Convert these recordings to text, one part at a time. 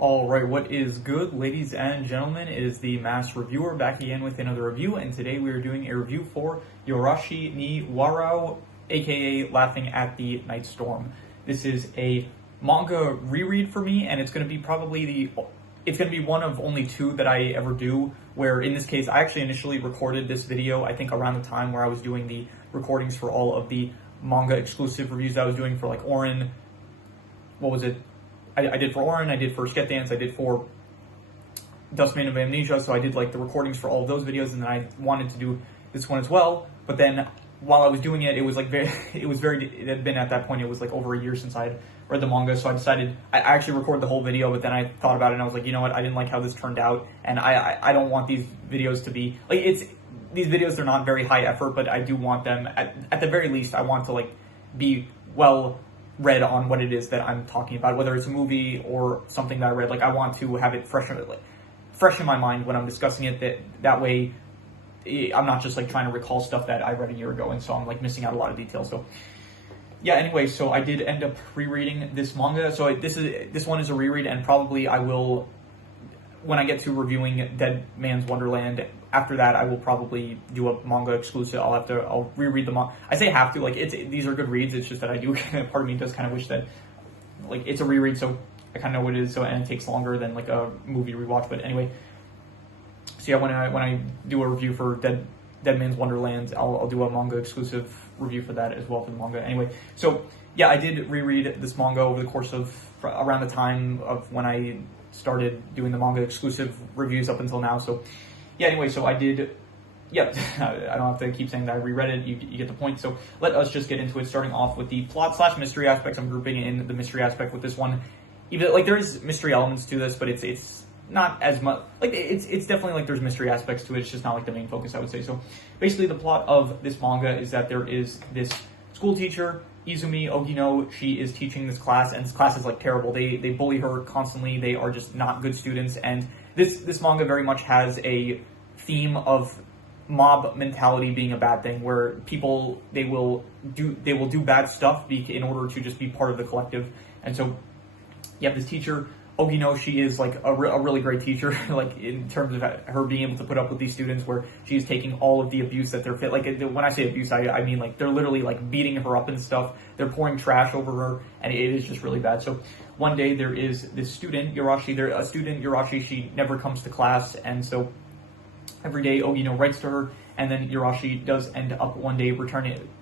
Alright, what is good, ladies and gentlemen? It is the Mass Reviewer back again with another review, and today we are doing a review for Yoarashi ni Warau, aka Laughing at the Night Storm. This is a manga reread for me, and it's going to be one of only two that I ever do, where in this case I actually initially recorded this video, I think around the time where I was doing the recordings for all of the manga exclusive reviews I was doing for like Orin, what was it? I did for Orin, I did for Sketch Dance, I did for Dustman of Amnesia, so I did like the recordings for all of those videos, and then I wanted to do this one as well, but then while I was doing it, it had been at that point, it was like over a year since I had read the manga, so I decided, I actually recorded the whole video, but then I thought about it and I was like, you know what, I didn't like how this turned out, and I don't want these videos to be, like, these videos are not very high effort, but I do want them, at the very least, I want to like be well read on what it is that I'm talking about, whether it's a movie or something that I read. Like, I want to have it fresh in my mind when I'm discussing it, that way I'm not just like trying to recall stuff that I read a year ago, and so I'm like missing out a lot of details. So yeah, anyway, so I did end up rereading this manga, so this one is a reread, and probably I will, when I get to reviewing Dead Man's Wonderland, after that I will probably do a manga exclusive. I'll reread the manga. I say have to, like, these are good reads, it's just that I do, part of me does kind of wish that, like, it's a reread, so I kind of know what it is, so, and it takes longer than like a movie rewatch, but anyway. So yeah, when I do a review for Dead Man's Wonderland, I'll do a manga exclusive review for that as well, for the manga. Anyway, so yeah, I did reread this manga over the course of, around the time of when I started doing the manga exclusive reviews up until now, so yeah, anyway, so I did, yeah, I don't have to keep saying that I reread it, you get the point. So let us just get into it, starting off with the plot / mystery aspects. I'm grouping in the mystery aspect with this one. Even, like, there is mystery elements to this, but it's not as much, like, it's definitely, like, there's mystery aspects to it, it's just not, like, the main focus, I would say. So basically the plot of this manga is that there is this school teacher, Izumi Ogino. She is teaching this class, and this class is, like, terrible. They bully her constantly, they are just not good students, and this manga very much has a theme of mob mentality being a bad thing, where people, they will do bad stuff in order to just be part of the collective. And so you have this teacher, Ogino. She is like a really great teacher, like in terms of her being able to put up with these students, where she's taking all of the abuse that they're fit. Like, when I say abuse, I mean like they're literally like beating her up and stuff. They're pouring trash over her, and it is just really bad. So one day there is this student, Yoarashi. She never comes to class, and so every day Ogino writes to her, and then Yoarashi does end up one day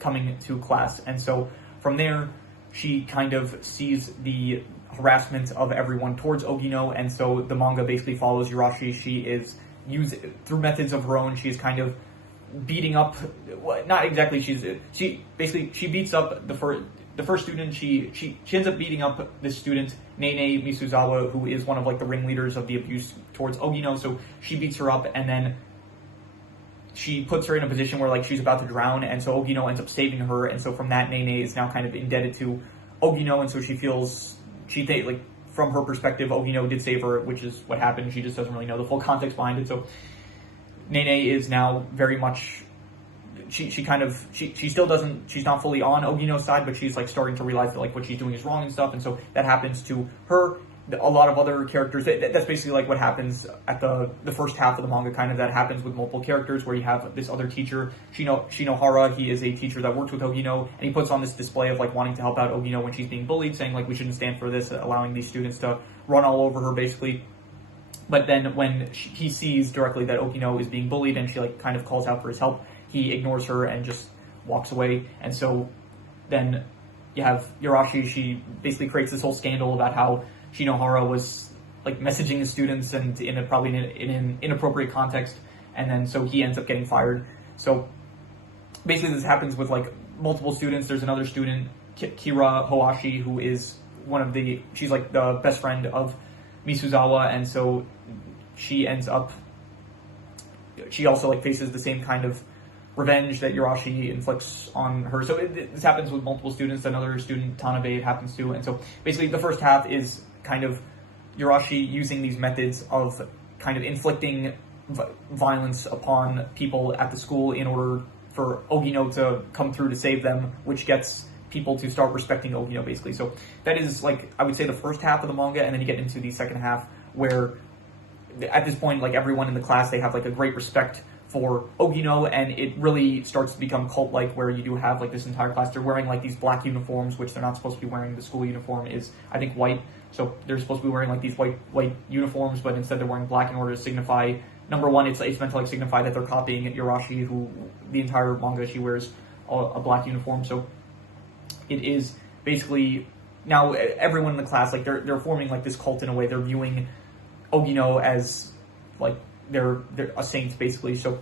coming to class. And so from there, she kind of sees the harassment of everyone towards Ogino, and so the manga basically follows Yoarashi. She is through methods of her own, she is kind of beating up, not exactly, she beats up the first student. She ends up beating up this student, Nene Misuzawa, who is one of like the ringleaders of the abuse towards Ogino. So she beats her up, and then she puts her in a position where like she's about to drown, and so Ogino ends up saving her, and so from that, Nene is now kind of indebted to Ogino, and so she feels, like, from her perspective, Ogino did save her, which is what happened. She just doesn't really know the full context behind it. So Nene is now very much, she still doesn't, she's not fully on Ogino's side, but she's like starting to realize that like what she's doing is wrong and stuff, and so that happens to her. A lot of other characters, that's basically like what happens at the first half of the manga, kind of, that happens with multiple characters, where you have this other teacher, Shinohara. He is a teacher that works with Ogino, and he puts on this display of like wanting to help out Ogino when she's being bullied, saying like we shouldn't stand for this, allowing these students to run all over her basically. But then when he sees directly that Ogino is being bullied, and she like kind of calls out for his help, he ignores her and just walks away. And so then you have Yoarashi. She basically creates this whole scandal about how Shinohara was like messaging his students, and in an inappropriate context, and then so he ends up getting fired. So basically this happens with like multiple students. There's another student, Kira Hoashi, who is she's like the best friend of Misuzawa, and so she also like faces the same kind of revenge that Yoarashi inflicts on her. So this happens with multiple students. Another student, Tanabe, it happens to. And so basically the first half is kind of Yoarashi using these methods of kind of inflicting violence upon people at the school in order for Ogino to come through to save them, which gets people to start respecting Ogino, basically. So that is, like, I would say the first half of the manga, and then you get into the second half where at this point, like, everyone in the class, they have like a great respect for Ogino, and it really starts to become cult-like, where you do have like this entire class, they're wearing like these black uniforms, which they're not supposed to be wearing. The school uniform is, I think, white, so they're supposed to be wearing like these white uniforms, but instead they're wearing black in order to signify, number one, it's meant to like signify that they're copying Yoarashi, who the entire manga, she wears a black uniform. So it is basically, now everyone in the class, like, they're forming like this cult in a way. They're viewing Ogino as like they're a saint, basically. So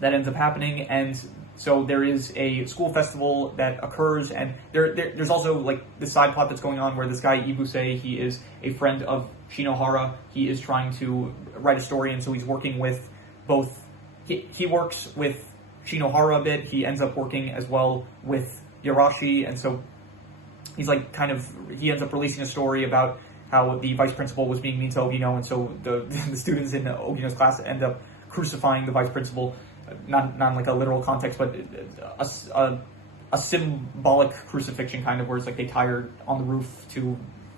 that ends up happening, and so there is a school festival that occurs, and there's also like this side plot that's going on where this guy Ibuse, he is a friend of Shinohara. He is trying to write a story, and so he's working with both. He works with Shinohara a bit. He ends up working as well with Yoarashi, and so he's like he ends up releasing a story about how the vice principal was being mean to Ogino, and so the students in Ogino's class end up crucifying the vice principal, not in like a literal context, but a symbolic crucifixion, kind of, where it's like they tie her on the roof to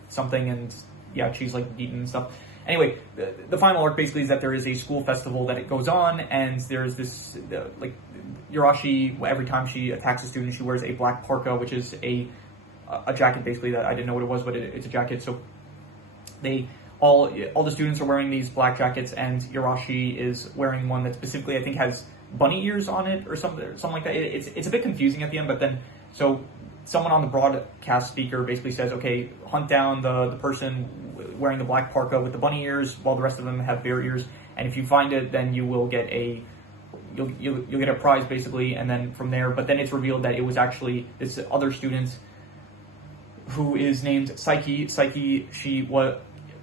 something, and yeah, she's like beaten and stuff. Anyway, the final arc basically is that there is a school festival that it goes on, and there's this like Yoarashi, every time she attacks a student, she wears a black parka, which is a jacket, basically, that I didn't know what it was, but it's a jacket. So all the students are wearing these black jackets, and Yoarashi is wearing one that specifically, I think, has bunny ears on it or something like that. It's a bit confusing at the end, but then so someone on the broadcast speaker basically says, okay, hunt down the person wearing the black parka with the bunny ears, while the rest of them have bear ears, and if you find it, then you will get you'll get a prize, basically. And then from there, but then it's revealed that it was actually this other student who is named Saiki. She was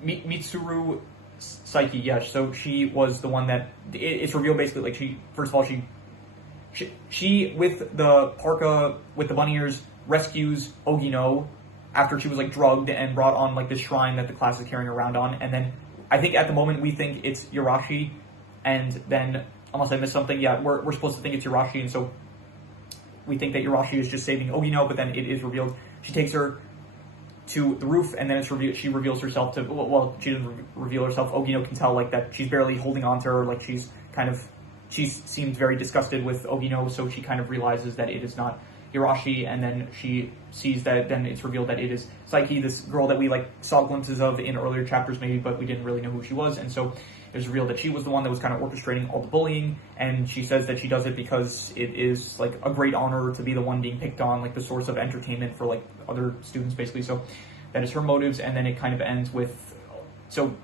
Mitsuru Saiki, yes. So she was the one that it's revealed basically, like, she with the parka with the bunny ears rescues Ogino after she was like drugged and brought on like this shrine that the class is carrying around on. And then I think at the moment we think it's Yoarashi, and then unless I missed something, yeah, we're supposed to think it's Yoarashi, and so we think that Yoarashi is just saving Ogino, but then it is revealed she takes her to the roof, and then she reveals herself to, well, she doesn't reveal herself. Ogino can tell like that she's barely holding on to her, like she seems very disgusted with Ogino, so she kind of realizes that it is not Yoarashi, and then she sees that, then it's revealed that it is Saiki, this girl that we like saw glimpses of in earlier chapters maybe, but we didn't really know who she was, and so it was revealed that she was the one that was kind of orchestrating all the bullying, and she says that she does it because it is like a great honor to be the one being picked on, like the source of entertainment for like other students, basically. So that is her motives, and then it kind of ends with, so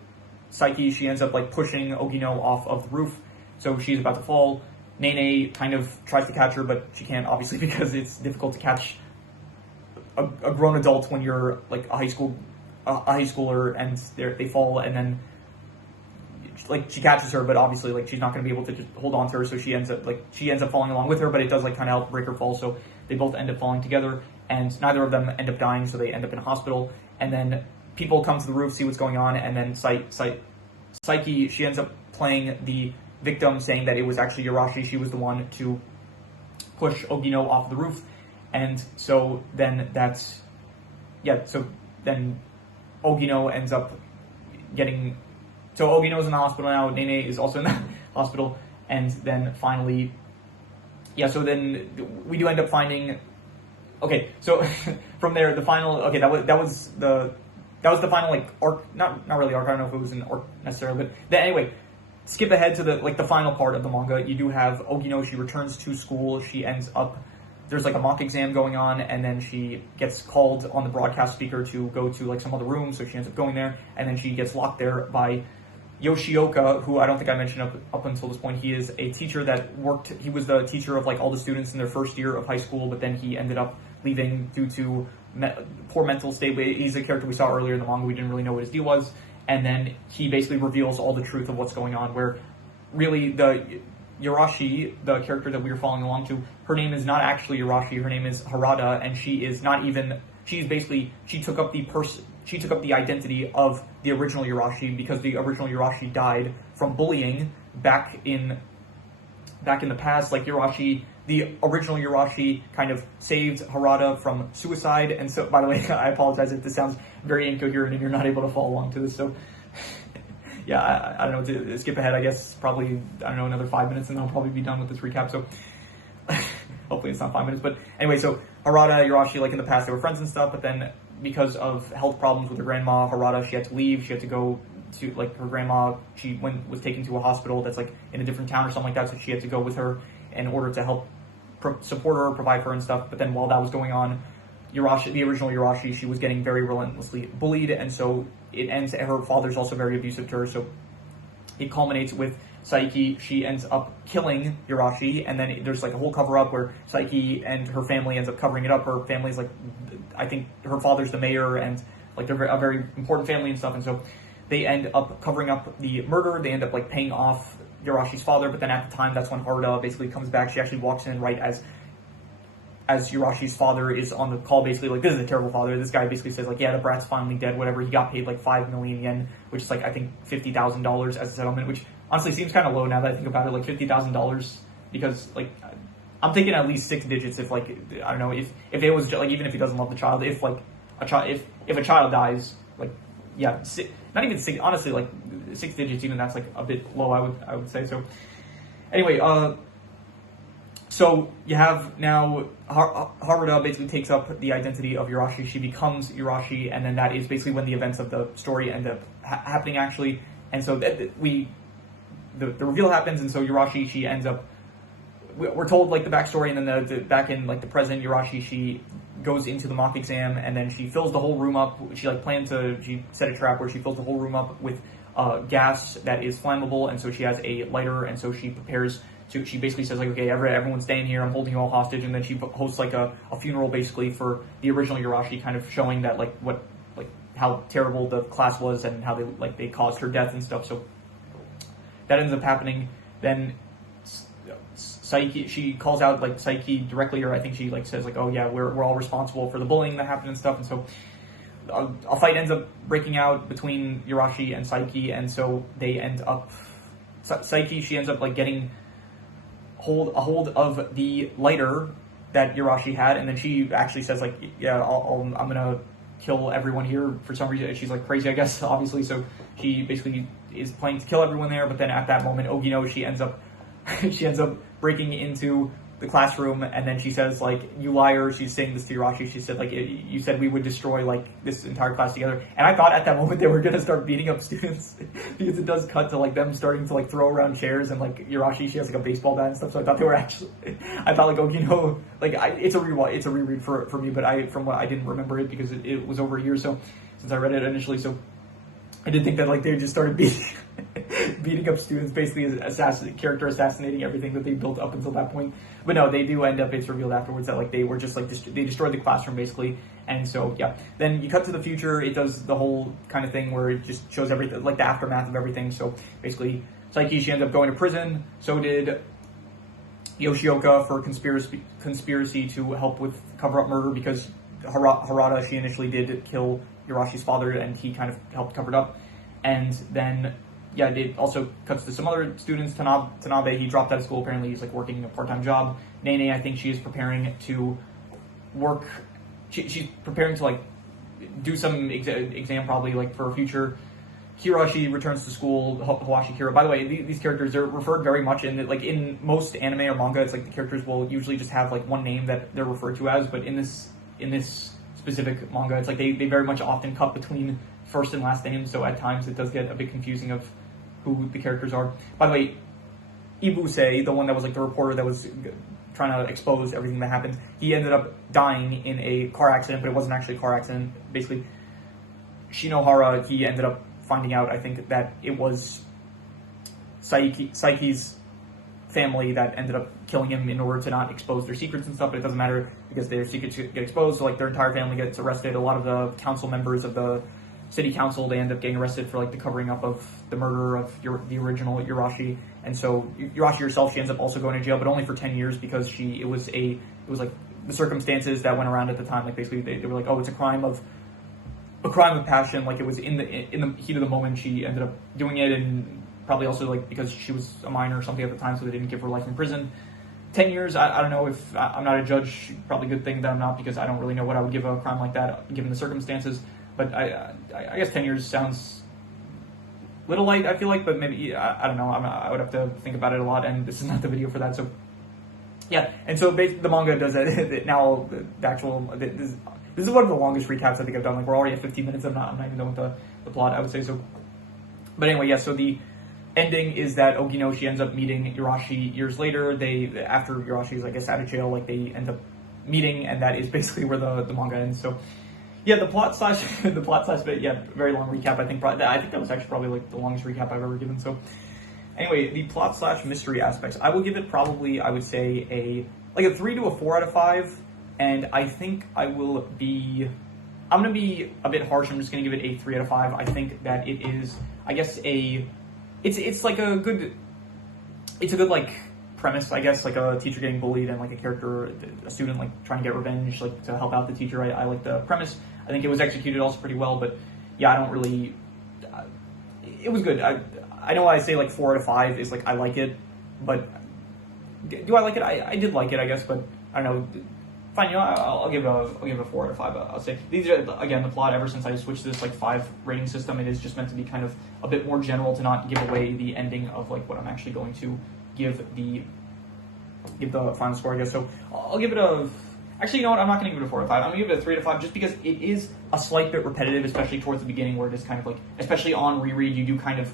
Saiki, she ends up like pushing Ogino off of the roof, so she's about to fall. Nene kind of tries to catch her, but she can't, obviously, because it's difficult to catch a grown adult when you're like a high schooler, and they fall, and then like she catches her, but obviously like she's not going to be able to just hold on to her, so she ends up falling along with her, but it does like kind of help break her fall, so they both end up falling together, and neither of them end up dying, so they end up in a hospital. And then people come to the roof, see what's going on, and then Saiki, she ends up playing the victim, saying that it was actually Yoarashi, she was the one to push Ogino off the roof. And so then so then Ogino ends up getting, so Ogino's in the hospital now, Nene is also in the hospital, and then finally, so then we do end up finding, okay, so from there, the final, okay, that was the final, like, arc, not really arc, I don't know if it was an arc necessarily, but then anyway, skip ahead to the final part of the manga. You do have Ogino, she returns to school, she ends up, there's like a mock exam going on, and then she gets called on the broadcast speaker to go to like some other room, so she ends up going there, and then she gets locked there by Yoshioka, who I don't think I mentioned up until this point. He is a teacher that he was the teacher of like all the students in their first year of high school, but then he ended up leaving due to poor mental state. He's a character we saw earlier in the manga, we didn't really know what his deal was, and then he basically reveals all the truth of what's going on, where really the Yoarashi, the character that we were following along to, her name is not actually Yoarashi, her name is Harada, and she took up the identity of the original Yoarashi, because the original Yoarashi died from bullying back in the past. Like, Yoarashi the original Yoarashi kind of saved Harada from suicide. And so, by the way, I apologize if this sounds very incoherent and you're not able to follow along to this. So, yeah, I don't know, to skip ahead, I guess, probably, I don't know, another 5 minutes and then I'll probably be done with this recap. So, hopefully it's not 5 minutes. But anyway, so Harada, Yoarashi, like in the past, they were friends and stuff, but then because of health problems with her grandma, Harada, she had to leave. She had to go to, like, her grandma, was taken to a hospital that's, like, in a different town or something like that, so she had to go with her in order to help support her, provide for her and stuff. But then while that was going on, Yoarashi, the original Yoarashi, she was getting very relentlessly bullied, and so it ends, her father's also very abusive to her, so it culminates with Saiki. She ends up killing Yoarashi, and then there's like a whole cover-up where Saiki and her family ends up covering it up. Her family's like, I think her father's the mayor, and like they're a very important family and stuff, and so they end up covering up the murder. They end up like paying off Yoarashi's father, but then at the time, that's when Harada basically comes back. She actually walks in right as Yoarashi's father is on the call, basically like, this is a terrible father. This guy basically says like, yeah, the brat's finally dead, whatever. He got paid like 5 million yen, which is like, I think $50,000 as a settlement, which honestly seems kind of low now that I think about it, like $50,000, because like, I'm thinking at least 6 digits if like, I don't know, if it was like, even if he doesn't love the child, if like if a child dies, like, yeah, not even 6, honestly, like 6 digits, even that's like a bit low, I would say. So anyway, so you have now Harada basically takes up the identity of Yoarashi. She becomes Yoarashi, and then that is basically when the events of the story end up happening, actually. And so the reveal happens, and so Yoarashi, she ends up, we're told like the backstory, and then the back in like the present, Yoarashi, she goes into the mock exam, and then she fills the whole room up. She set a trap where she fills the whole room up with gas that is flammable, and so she has a lighter, and so she prepares to, she basically says like, okay, everyone's staying here, I'm holding you all hostage, and then she hosts like a funeral basically for the original Yoarashi, kind of showing that like how terrible the class was and how they caused her death and stuff. So that ends up happening. Then Saiki, she calls out like Saiki directly, or I think she like says like, oh yeah, we're all responsible for the bullying that happened and stuff. And so a fight ends up breaking out between Yoarashi and Saiki, and so they end up, Saiki, she ends up like getting a hold of the lighter that Yoarashi had, and then she actually says like, yeah, I'm gonna kill everyone here for some reason. She's like crazy, I guess, obviously. So she basically is planning to kill everyone there, but then at that moment, Ogino, she ends up breaking into the classroom, and then she says like, you liar. She's saying this to Yoarashi. She said like, you said we would destroy like this entire class together. And I thought at that moment they were gonna start beating up students because it does cut to like them starting to like throw around chairs, and like Yoarashi, she has like a baseball bat and stuff. So I thought they were actually, I thought like, Ogino, like it's a reread for me, but from what I didn't remember it because it was over a year or so since I read it initially. So I did think that like they just started beating up students, basically assassinating everything that they built up until that point. But no, they do end up, it's revealed afterwards that like they were just like, they destroyed the classroom basically. And so, yeah, then you cut to the future. It does the whole kind of thing where it just shows everything, like the aftermath of everything. So basically, Saiki, she ended up going to prison. So did Yoshioka for conspiracy to help with cover-up murder, because Harada, she initially did kill Yoarashi's father, and he kind of helped cover it up. And then, yeah, it also cuts to some other students. Tanabe, he dropped out of school. Apparently, he's like working a part-time job. Nene, I think she is preparing to work. She's preparing to like do some exam probably like for a future. Kira, she returns to school. Hawashi Kira. By the way, these characters, they're referred very much in most anime or manga. It's like the characters will usually just have like one name that they're referred to as, but in this specific manga, it's like they very much often cut between first and last names, so at times it does get a bit confusing of who the characters are. By the way, Ibuse, the one that was like the reporter that was trying to expose everything that happened, he ended up dying in a car accident, but it wasn't actually a car accident. Basically, Shinohara, he ended up finding out, I think, that it was Saiki's family that ended up killing him in order to not expose their secrets and stuff, but it doesn't matter because their secrets get exposed, so like their entire family gets arrested. A lot of the council members of the city council, they end up getting arrested for like the covering up of the murder of the original Yoarashi. And so Yoarashi herself, she ends up also going to jail, but only for 10 years because it was like the circumstances that went around at the time, like basically they were like, oh, it's a crime of passion, like it was in the heat of the moment she ended up doing it, and probably also like because she was a minor or something at the time, so they didn't give her life in prison. 10 years, I don't know if I'm not a judge. Probably a good thing that I'm not, because I don't really know what I would give a crime like that given the circumstances. But I guess 10 years sounds little light, I feel like, but maybe, I don't know. I would have to think about it a lot, and this is not the video for that. So yeah, and so the manga does that. Now the actual this is one of the longest recaps I think I've done. Like, we're already at 15 minutes. I'm not even done with the plot, I would say. So, but anyway, yeah. So the ending is that Ogino, she ends up meeting Yoarashi years later. After Yoarashi is, I guess, out of jail, like, they end up meeting, and that is basically where the manga ends. So yeah, the plot slash bit, yeah, very long recap. I think that was actually probably like the longest recap I've ever given. So anyway, the plot slash mystery aspects, I would give it probably, I would say a 3 to a 4 out of 5. And I think I'm going to be a bit harsh. I'm just going to give it a 3 out of 5. I think that it is, I guess, it's like a good like premise, I guess, like a teacher getting bullied and like a student like trying to get revenge, like to help out the teacher. I like the premise. I think it was executed also pretty well, but yeah, I don't really, it was good. I know I say like 4 out of 5 is like, I like it, but do I like it? I did like it, I guess, but I don't know. Fine, you know, I'll give it a 4 out of 5. I'll say these are, again, the plot. Ever since I switched to this like 5 rating system, it is just meant to be kind of a bit more general, to not give away the ending of like what I'm actually going to give the final score, I guess. So I'll give it actually, you know what? I'm not going to give it a 4 out of 5. I'm going to give it a 3 out of 5, just because it is a slight bit repetitive, especially towards the beginning, where it is kind of like, especially on reread, you do kind of.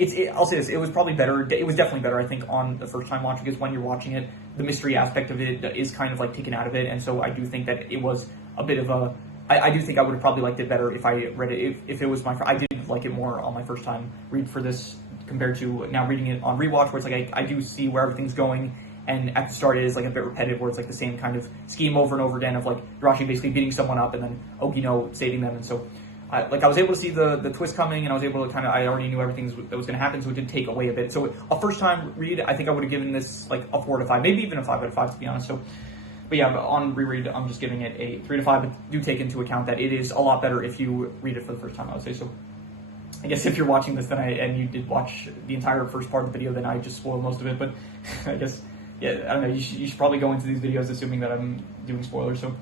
I'll say this, it was probably better, it was definitely better, I think, on the first time watch, because when you're watching it, the mystery aspect of it is kind of like taken out of it, and so I do think that it was a bit of I do think I would have probably liked it better if I read it, if it was I did like it more on my first time read for this, compared to now reading it on rewatch, where it's like, I do see where everything's going, and at the start it is like a bit repetitive, where it's like the same kind of scheme over and over again, of like Yoarashi basically beating someone up, and then Ogino saving them, and so I was able to see the twist coming, and I was able to I already knew everything that was going to happen, so it did take away a bit. So a first time read, I think I would have given this like a 4 out of 5, maybe even a 5 out of 5, to be honest. So, but yeah, on reread, I'm just giving it a 3 to 5, but do take into account that it is a lot better if you read it for the first time, I would say. So I guess if you're watching this, and you did watch the entire first part of the video, then I just spoiled most of it, but I guess, yeah, I don't know, you should probably go into these videos assuming that I'm doing spoilers. So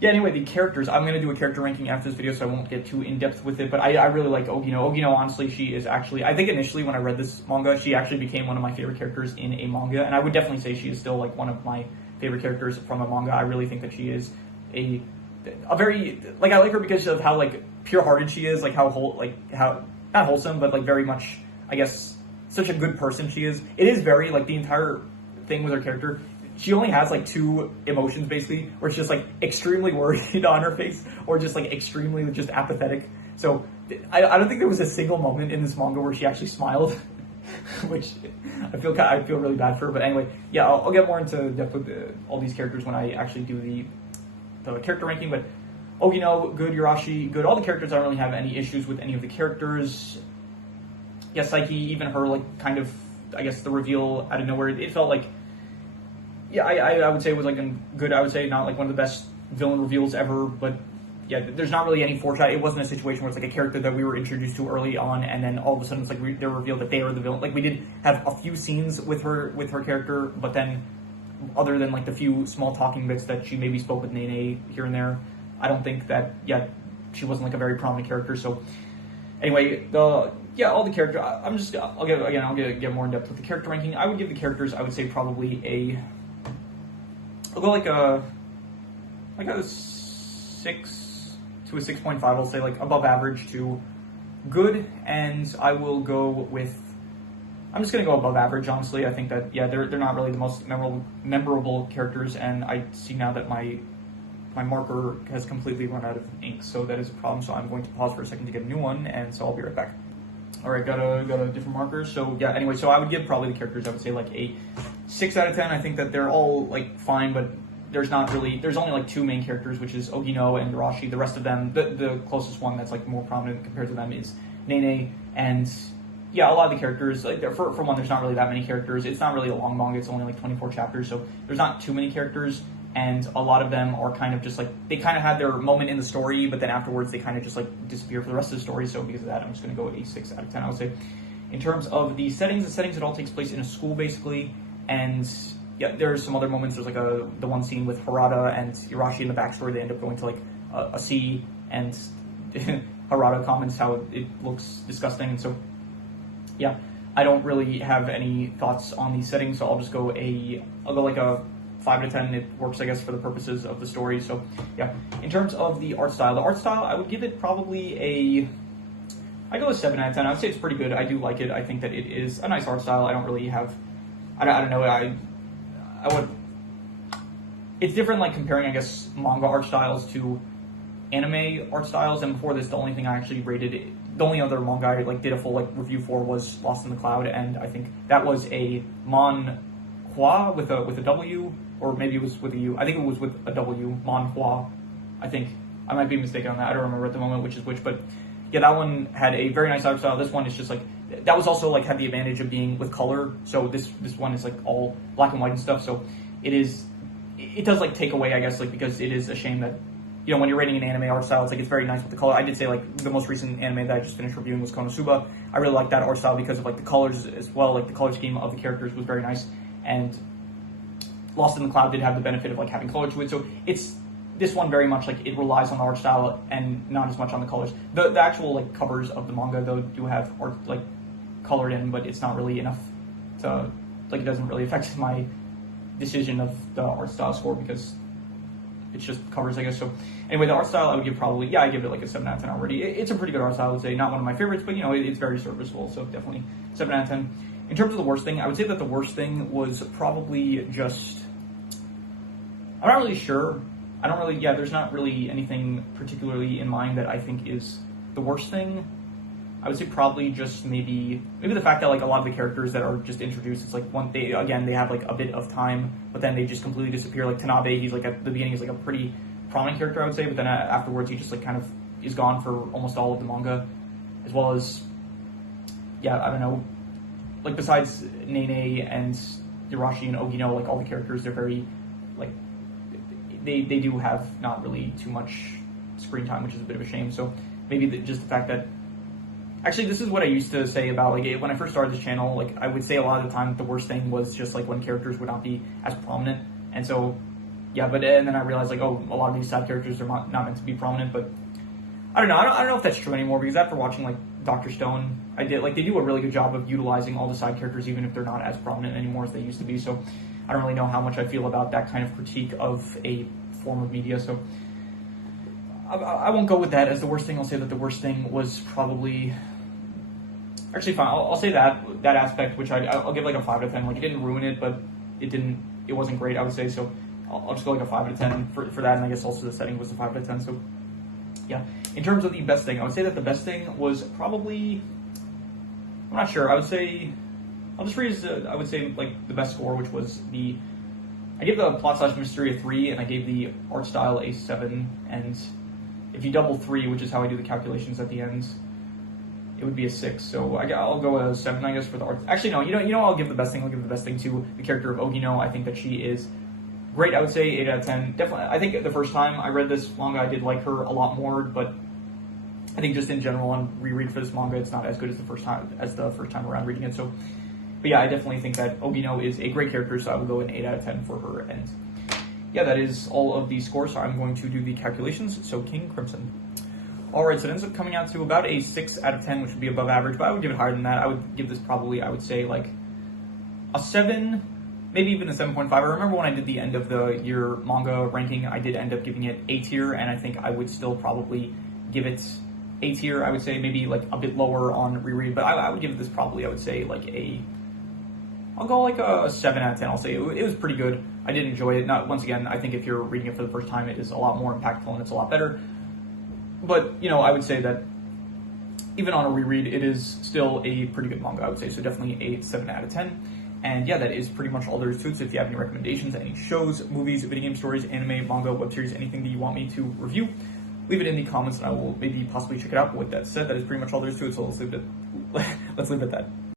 yeah, anyway, the characters, I'm going to do a character ranking after this video, so I won't get too in-depth with it, but I really like Ogino. Ogino, honestly, she is actually, I think initially when I read this manga, she actually became one of my favorite characters in a manga, and I would definitely say she is still like one of my favorite characters from a manga. I really think that she is a very, like, I like her because of how like pure-hearted she is, like how not wholesome, but like very much, I guess, such a good person she is. It is very, like, the entire thing with her character, she only has like 2 emotions basically, where it's just like extremely worried on her face, or just like extremely just apathetic. So I don't think there was a single moment in this manga where she actually smiled, which I feel really bad for her. But anyway, yeah, I'll get more into depth with all these characters when I actually do the character ranking. But Ogino, good. Yoarashi, good. All the characters, I don't really have any issues with any of the characters. Yeah, Psyche, even her, like, kind of, I guess the reveal out of nowhere, it felt like, yeah, I would say it was like a good, I would say not like one of the best villain reveals ever, but yeah, there's not really any foreshadow. It wasn't a situation where it's like a character that we were introduced to early on, and then all of a sudden it's like they're revealed that they are the villain. Like, we did have a few scenes with her character, but then other than like the few small talking bits that she maybe spoke with Nene here and there, I don't think that, yeah, she wasn't like a very prominent character. So anyway, all the characters, I'll get more in depth with the character ranking. I would give the characters, I would say probably I'll go like a 6 to a 6.5. I'll say like above average to good, and I will go with, I'm just gonna go above average, honestly. I think that, yeah, they're not really the most memorable characters, and I see now that my marker has completely run out of ink, so that is a problem. So I'm going to pause for a second to get a new one, and so I'll be right back. All right, got a different marker. So yeah, anyway, so I would give probably the characters, I would say like a 6 out of 10. I think that they're all like fine, but there's only like 2 main characters, which is Ogino and Yoarashi. The rest of them, the closest one that's like more prominent compared to them is Nene. And yeah, a lot of the characters, like, for one, there's not really that many characters. It's not really a long manga. It's only like 24 chapters, so there's not too many characters. And a lot of them are kind of just like, they kind of had their moment in the story, but then afterwards they kind of just like disappear for the rest of the story. So because of that, I'm just going to go a 6 out of 10, I would say. In terms of the settings, it all takes place in a school basically. And yeah, there's some other moments. There's like the one scene with Harada and Yoarashi in the backstory. They end up going to like a sea, and Harada comments how it looks disgusting, and so yeah, I don't really have any thoughts on these settings, so I'll just go like a 5 out of 10. It works, I guess, for the purposes of the story. So yeah, in terms of the art style, I would give it probably I go with 7 out of 10. I would say it's pretty good. I do like it. I think that it is a nice art style. I don't really have, I don't know, I would, it's different, like comparing, I guess, manga art styles to anime art styles, and before this, the only thing I actually rated, the only other manga I like did a full like review for was Lost in the Cloud, and I think that was a manhwa with a W, or maybe it was with a U. I think it was with a W, manhwa. I think I might be mistaken on that. I don't remember at the moment which is which, but yeah, that one had a very nice art style. This one is just like, that was also like had the advantage of being with color. So this one is like all black and white and stuff. So it does like take away, I guess, like, because it is a shame that, you know, when you're rating an anime art style, it's like it's very nice with the color. I did say like the most recent anime that I just finished reviewing was Konosuba. I really like that art style because of like the colors as well. Like the color scheme of the characters was very nice, and Lost in the Cloud did have the benefit of like having color to it. So it's this one very much like it relies on the art style and not as much on the colors. The actual like covers of the manga though do have art like colored in, but it's not really enough to like, it doesn't really affect my decision of the art style score because it's just covers, I guess. So anyway, the art style I would give probably, yeah, I give it like a 7 out of 10 already. It's a pretty good art style, I would say. Not one of my favorites, but you know, it's very serviceable, so definitely 7 out of 10. In terms of the worst thing, I would say that the worst thing was probably just, I'm not really sure. I don't really, yeah, there's not really anything particularly in mind that I think is the worst thing. I would say probably just maybe the fact that like a lot of the characters that are just introduced, it's like they have like a bit of time, but then they just completely disappear. Like Tanabe, he's like at the beginning, he's like a pretty prominent character, I would say, but then afterwards he just like kind of is gone for almost all of the manga, as well as, yeah, I don't know, like besides Nene and Yoarashi and Ogino, like all the characters, they're very like, they do have not really too much screen time, which is a bit of a shame. So maybe just the fact that, actually, this is what I used to say about, like, when I first started this channel, like, I would say a lot of the time the worst thing was just, like, when characters would not be as prominent, and so, yeah, and then I realized, like, oh, a lot of these side characters are not meant to be prominent, but I don't know, I don't know if that's true anymore, because after watching, like, Dr. Stone, they do a really good job of utilizing all the side characters, even if they're not as prominent anymore as they used to be, so I don't really know how much I feel about that kind of critique of a form of media, so I won't go with that as the worst thing. I'll say that the worst thing was probably, actually fine, I'll say that aspect, which I'll give like a 5 out of 10. Like, it didn't ruin it, but it wasn't great, I would say, so I'll just go like a 5 out of 10 for that, and I guess also the setting was a 5 out of 10, so yeah. In terms of the best thing, I would say that the best thing was probably, I'm not sure, I would say, I'll just read I would say like the best score, which was I gave the plot/mystery a 3, and I gave the art style a 7, and if you double 3, which is how I do the calculations at the end, it would be a 6. So I'll go a 7, I guess, for the art. Actually, no, you know, I'll give the best thing. I'll give the best thing to the character of Ogino. I think that she is great. I would say 8 out of 10. Definitely, I think the first time I read this manga, I did like her a lot more, but I think just in general on reread for this manga, it's not as good as the first time around reading it. So, but yeah, I definitely think that Ogino is a great character, so I would go an 8 out of 10 for her. And yeah, that is all of the scores. So I'm going to do the calculations. So King Crimson. All right, so it ends up coming out to about a 6 out of 10, which would be above average, but I would give it higher than that. I would give this probably, I would say, like a 7, maybe even a 7.5. I remember when I did the end of the year manga ranking, I did end up giving it A tier, and I think I would still probably give it A tier. I would say maybe like a bit lower on reread, but I would give this probably, I would say, like I'll go like a 7 out of 10. I'll say it was pretty good. I did enjoy it. Not, once again, I think if you're reading it for the first time, it is a lot more impactful and it's a lot better. But, you know, I would say that even on a reread, it is still a pretty good manga, I would say. So definitely a 7 out of 10. And yeah, that is pretty much all there is to it. So if you have any recommendations, any shows, movies, video game stories, anime, manga, web series, anything that you want me to review, leave it in the comments and I will maybe possibly check it out. But with that said, that is pretty much all there is to it. So let's leave it at that.